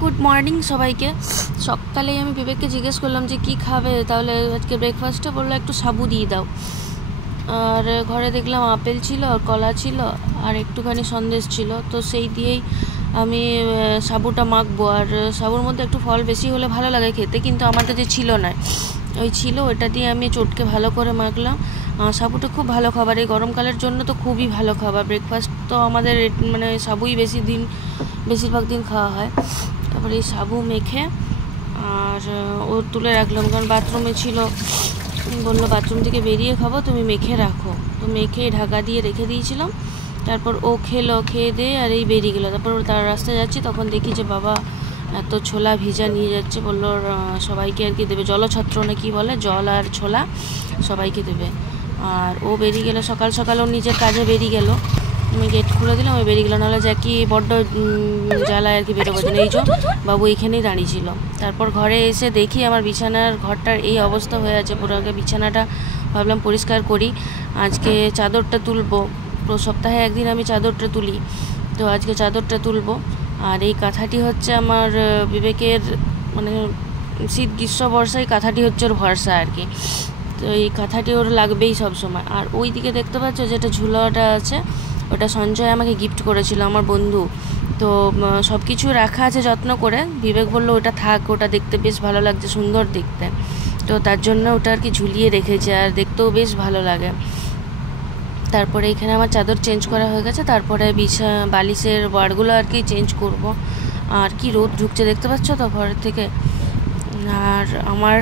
Good morning সবাইকে। সকালেই আমি বিবেককে জিজ্ঞেস করলাম যে কি খাবে, তাহলে আজকে ব্রেকফাস্টে বললো একটু সাবু দিয়ে দাও। আর ঘরে দেখলাম আপেল ছিল আর কলা ছিল আর একটুখানি সন্দেশ ছিল, তো সেই দিয়েই আমি সাবুটা মাখবো। আর সাবুর মধ্যে একটু ফল বেশি হলে ভালো লাগে খেতে, কিন্তু আমার কাছে ছিল না, ওই ছিল, ওটা দিয়ে আমি চটকে ভালো করে মাখলাম। সাবুটা খুব ভালো খাবার, এই গরমকালের জন্য তো খুবই ভালো খাবার। ব্রেকফাস্ট তো আমাদের মানে সাবুই বেশিরভাগ দিন খাওয়া হয়। তারপরে এই সাবু মেখে আর ও তুলে রাখলাম, কারণ বাথরুমে ছিল, বললো বাথরুম থেকে বেরিয়ে খাবো, তুমি মেখে রাখো। তো মেখে ঢাকা দিয়ে রেখে দিয়েছিলাম। তারপর ও খেয়ে দিয়ে আর এই বেরিয়ে গেলো। তারপর তার রাস্তায় যাচ্ছি, তখন দেখি যে বাবা এত ছোলা ভিজা নিয়ে যাচ্ছে, বললো সবাইকে আর কি দেবে, জলছত্র না কি বলে, জল আর ছোলা সবাইকে দেবে। আর ও বেরিয়ে গেলো, সকাল সকাল ও নিজের কাজে বেরিয়ে গেলো। আমি গেট খুলে দিলাম, ওই বেরিয়ে গেলো, নাহলে জ্যাকি বড্ড জ্বালায় আর কি বেরোবার জন্য। এই যে বাবু এইখানেই দাঁড়িয়েছিল। তারপর ঘরে এসে দেখি আমার বিছানার ঘরটার এই অবস্থা হয়ে আছে পুরো। আগে বিছানাটা ভাবলাম পরিষ্কার করি, আজকে চাদরটা তুলবো। সপ্তাহে একদিন আমি চাদরটা তুলি, তো আজকে চাদরটা তুলবো। আর এই কাঁথাটি হচ্ছে আমার বিবেকের, মানে শীত গ্রীষ্ম বর্ষায় কাঁথাটি হচ্ছে ওর ভরসা আর কি। তো এই কাঁথাটি ওর লাগবেই সব সময়। আর ওই দিকে দেখতে পাচ্ছ যেটা ঝুলাটা আছে, ওটা সঞ্জয় আমাকে গিফট করেছিল, আমার বন্ধু। তো সব কিছু রাখা আছে যত্ন করে। বিবেক বললো ওটা থাক, ওটা দেখতে বেশ ভালো লাগছে, সুন্দর দেখতে, তো তার জন্য ওটা আর কি ঝুলিয়ে রেখেছে, আর দেখতেও বেশ ভালো লাগে। তারপরে এখানে আমার চাদর চেঞ্জ করা হয়ে গেছে, তারপরে বালিশের ওয়ারগুলো আর কি চেঞ্জ করব। আর কি রোদ ঢুকছে দেখতে পাচ্ছ তো ঘরের থেকে। আর আমার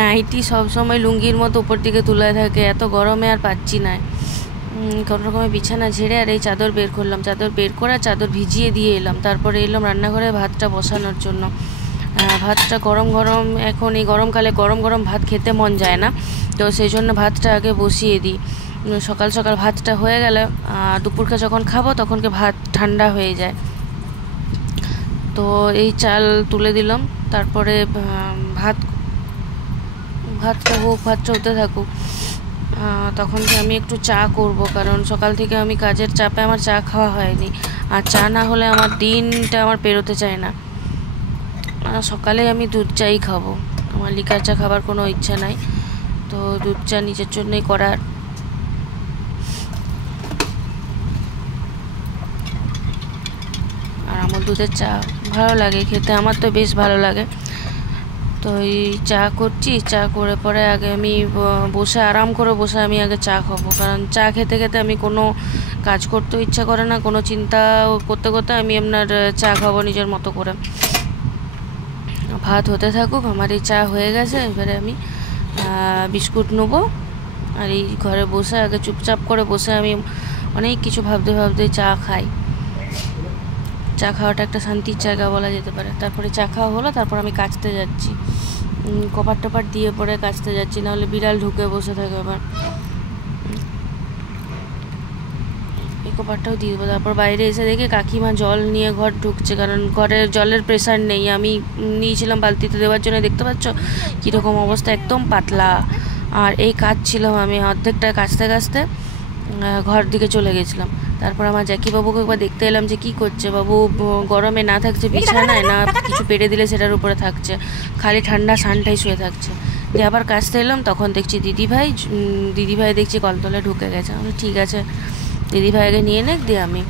নাইটি সবসময় লুঙ্গির মতো উপর দিকে তুলে থাকে, এত গরমে আর পাচ্ছি না। কোনো রকমের বিছানা ঝেড়ে আর এই চাদর বের করলাম, চাদর বের করে চাদর ভিজিয়ে দিয়ে এলাম। তারপরে এলাম রান্নাঘরে ভাতটা বসানোর জন্য। ভাতটা গরম এখন এই গরমকালে গরম ভাত খেতে মন যায় না, তো সেই জন্য ভাতটা আগে বসিয়ে দিই। সকাল সকাল ভাতটা হয়ে গেলে দুপুরকে যখন খাবো তখনকে ভাত ঠান্ডা হয়ে যায়। তো এই চাল তুলে দিলাম, তারপরে ভাতটা হতে থাকুক। তখন আমি একটু চা করব, কারণ সকাল থেকে আমি কাজের চাপে আমার চা খাওয়া হয়নি। আর চা না হলে আমার দিনটা আমার পেরোতে চায় না। সকালে আমি দুধ চাই খাবো, আমার লিকার চা খাবার কোনো ইচ্ছা নাই, তো দুধ চা নিজের জন্যই করার। আর আমার দুধের চা ভালো লাগে খেতে, আমার তো বেশ ভালো লাগে। তো এই চা করছি, চা করে পরে আগে আমি আরাম করে বসে আমি আগে চা খাবো, কারণ চা খেতে খেতে আমি কোনো কাজ করতেও ইচ্ছা করে না, কোনো চিন্তা করতে করতে আমি আপনার চা খাবো নিজের মতো করে। ভাত হতে থাকুক, আমার এই চা হয়ে গেছে। এবারে আমি বিস্কুট নেবো, আর এই ঘরে বসে আগে চুপচাপ করে বসে আমি অনেক কিছু ভাবতে চা খাই। চা খাওয়াটা একটা শান্তির জায়গা বলা যেতে পারে। তারপরে চা খাওয়া হলো, তারপর আমি কাচতে যাচ্ছি, কপার টপার দিয়ে পরে কাচতে যাচ্ছি, নাহলে বিড়াল ঢুকে বসে থাকে। আবার এই কপারটাও দিয়ে দেবো। তারপর বাইরে এসে দেখি কাকিমা জল নিয়ে ঘর ঢুকছে, কারণ ঘরে জলের প্রেশার নেই। আমি নিয়েছিলাম বালতিতে দেওয়ার জন্য, দেখতে পাচ্ছ কীরকম অবস্থা, একদম পাতলা। আর এই কাচছিলাম আমি, অর্ধেকটা কাচতে ঘর দিকে চলে গেছিলাম। তারপর আমার জ্যাকি বাবুকে একবার দেখতে এলাম যে কি করছে। বাবু গরমে না থাকছে বিছানায়, না কিছু পেড়ে দিলে সেটার উপরে থাকছে, খালি ঠান্ডা সানটাই শুয়ে থাকছে। দিয়ে আবার কাচতে এলাম, তখন দেখছি দিদিভাই দেখছি কলতলে ঢুকে গেছে। আমি ঠিক আছে, দিদিভাই আগে নিয়ে নেক, দিয়ে আমি।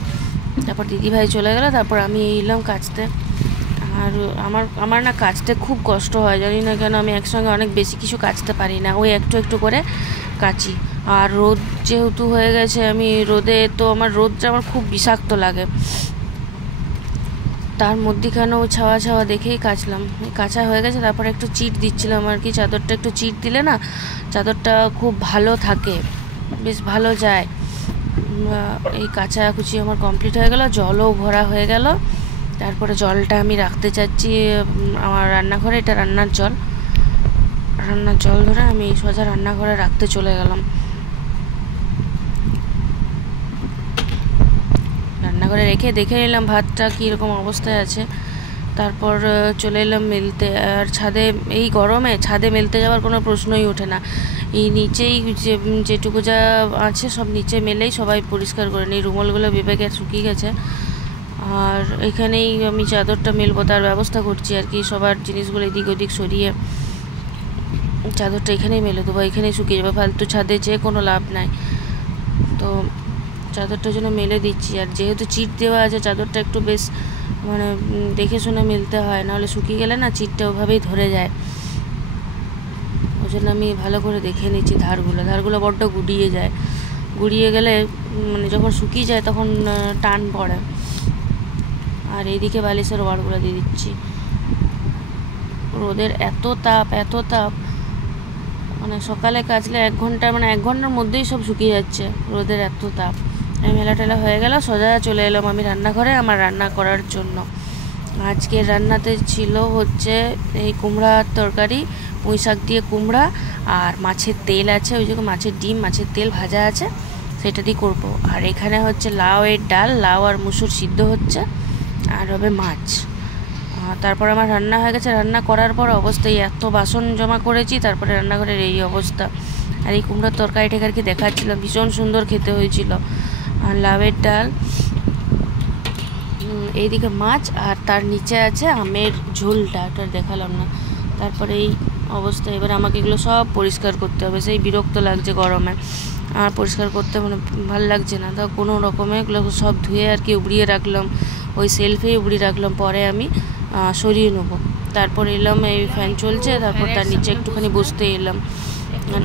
তারপর দিদিভাই চলে গেল, তারপর আমি এলাম কাচতে। আর আমার না কাচতে খুব কষ্ট হয়, জানি না কেন, আমি একসঙ্গে অনেক বেশি কিছু কাচতে পারি না, ওই একটু করে কাচি। আর রোদ যেহেতু হয়ে গেছে, আমি রোদে তো রোদটা আমার খুব বিষাক্ত লাগে, তার মধ্যেখানেও ছাওয়া দেখেই কাচলাম। কাচা হয়ে গেছে, তারপরে একটু চিট দিচ্ছিলাম আর কি। চাদরটা একটু চিট দিলে না চাদরটা খুব ভালো থাকে, বেশ ভালো যায়। এই কাচাকুচি আমার কমপ্লিট হয়ে গেল, জলও ভরা হয়ে গেল। তারপরে জলটা আমি রাখতে চাচ্ছি আমার রান্নাঘরে, এটা রান্নার জল ধরে আমি সোজা রান্নাঘরে রাখতে চলে গেলাম। রান্নাঘরে রেখে দেখে নিলাম ভাতটা কীরকম অবস্থায় আছে। তারপর চলে এলাম মেলতে। আর ছাদে এই গরমে ছাদে মেলতে যাওয়ার কোনো প্রশ্নই ওঠে না। এই নিচেই যেটুকু যা আছে সব নিচে মেলেই সবাই পরিষ্কার করে নিই। রুমালগুলো বিবেকে শুকিয়ে গেছে। আর এখানেই আমি চাদরটা মেলবো তার ব্যবস্থা করছি আর কি, সবার জিনিসগুলো এদিক ওদিক সরিয়ে চাদরটা এখানেই মেলে দেবো, এখানেই শুকিয়ে যাবে, ফালতু ছাদে যেয়ে কোনো লাভ নাই। তো চাদরটার জন্য মেলে দিচ্ছি। আর যেহেতু চিট দেওয়া আছে চাদরটা একটু বেশ মানে দেখে শুনে মেলতে হয়, নাহলে শুকিয়ে গেলে না চিটটা ওভাবেই ধরে যায়। ওই জন্য আমি ভালো করে দেখে নিচ্ছি ধারগুলো বড্ড গুড়িয়ে যায়, গুড়িয়ে গেলে মানে যখন শুকিয়ে যায় তখন টান পড়ে। আর এইদিকে বালিশের ওয়ারগুলো দিয়ে দিচ্ছি। রোদের এত তাপ মানে সকালে কাচলে 1 ঘন্টার মধ্যেই সব শুকিয়ে যাচ্ছে, রোদের এত তাপ। আমি মেলা টেলা হয়ে গেল, সোজা চলে এলাম আমি রান্নাঘরে আমার রান্না করার জন্য। আজকের রান্নাতে ছিল হচ্ছে এই কুমড়ার তরকারি, পুঁই শাক দিয়ে কুমড়া, আর মাছের তেল আছে, ওই যে মাছের ডিম মাছের তেল ভাজা আছে, সেটা দিয়ে করবো। আর এখানে হচ্ছে লাউয়ের ডাল, লাউ আর মুসুর সিদ্ধ হচ্ছে, আর হবে মাছ। তারপর আমার রান্না হয়ে গেছে। রান্না করার পর অবস্থায় এত বাসন জমা করেছি, তারপরে রান্নাঘরের এই অবস্থা। আর এই কুমড়োর তরকারিটাকে আর কি দেখাচ্ছিলাম, ভীষণ সুন্দর খেতে হয়েছিল। আর লাউয়ের ডাল, এইদিকে মাছ, আর তার নিচে আছে আমের ঝোলটা, ওটা দেখালাম না। তারপরে এই অবস্থা। এবার আমাকে এগুলো সব পরিষ্কার করতে হবে, সেই বিরক্ত লাগছে গরমে, আর পরিষ্কার করতে মানে ভালো লাগছে না। তা কোনো রকমে এগুলো সব ধুয়ে আর কি উবড়িয়ে রাখলাম, ওই সেলফেই উবড়িয়ে রাখলাম, পরে আমি সরিয়ে নেবো। তারপর এলাম, এই ফ্যান চলছে, তারপর তার নিচে একটুখানি বসতে এলাম,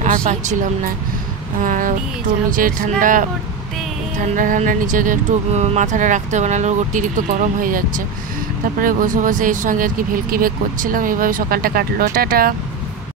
আর পাচ্ছিলাম না। একটু নিচে ঠান্ডা নিজেকে একটু মাথাটা রাখতে হবে, নাহলে অতিরিক্ত গরম হয়ে যাচ্ছে। তারপরে বসে এর সঙ্গে আর কি ভেলকি বেগ করছিলাম, এইভাবে সকালটা কাটলো। টাটা।